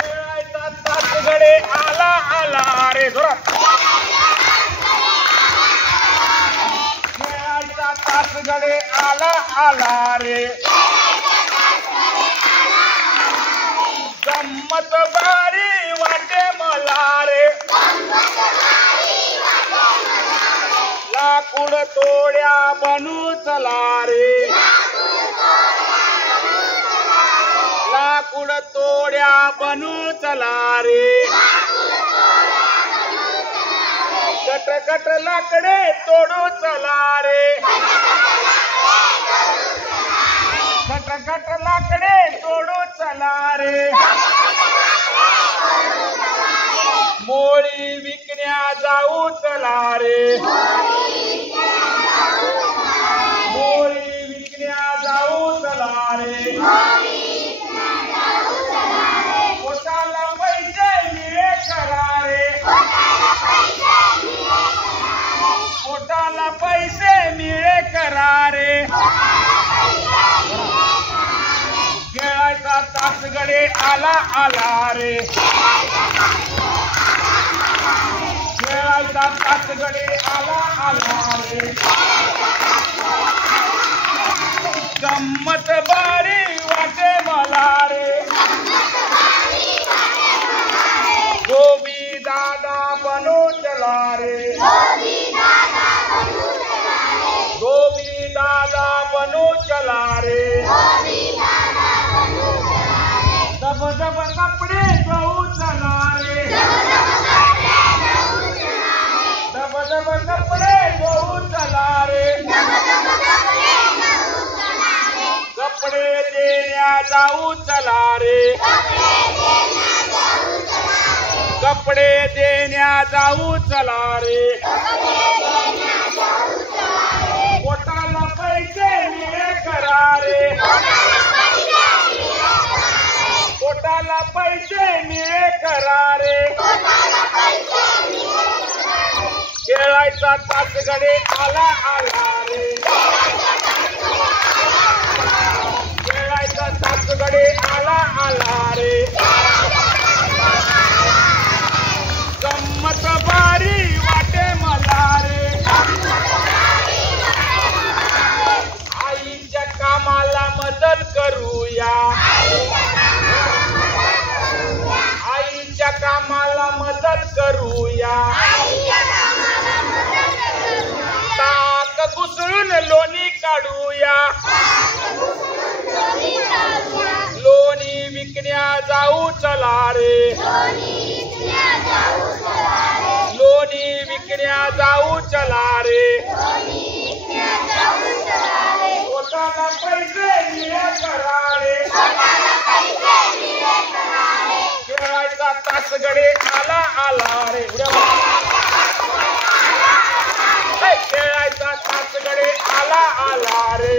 खेळायचा तासगडे आला आला रे जोरात. खेळायचा तासगडे आला आला रे. गंमत बारी वाटे मला रे. लाकूड तोड्या बनू चला रे. लाकूड तोड्या बनू चला रे. कट कट लाकडे तोडू चला रे. कट कट लाकडे तोडू चला रे. मोळी विकण्या जाऊ चला रे. मोळी विकण्या जाऊ चला रे. पोटाला पैसे मिळे करा रे. पोटाला पैसे मिळे करा रे. खेळायचा तासगडे आला आला रे. खेळायचा तासगडे आला आला रे. गंमत बारी वाटे मला रे. गोबी दादा बनू चला रे. गोबी दादा बनू चला रे. दब दब कपडे धुऊ चला रे. दब दब कपडे धुऊ चला रे. कपडे देण्या जाऊ चला रे. कपडे देण्या जाऊ चला रे. पोटाला पैसे मिळे करा रे. पोटाला पैसे मिळे करा रे. खेळायचा तासगडे आला आला रे. खेळायचा तासगडे आला आला रे. गंमत बारी वाटे मला रे. आईच्या कामाला मदत करूया. आईच्या कामाला मदत करूया. ताक घुसळून लोणी काढूया. लोणी विकण्या जाऊ चला रे. लोणी विकण्या जाऊ चला रे. पोटाला पैसे मिळे करा रे. खेळायचा तासगडे आला आला रे. खेळायचा तासगडे आला आला रे.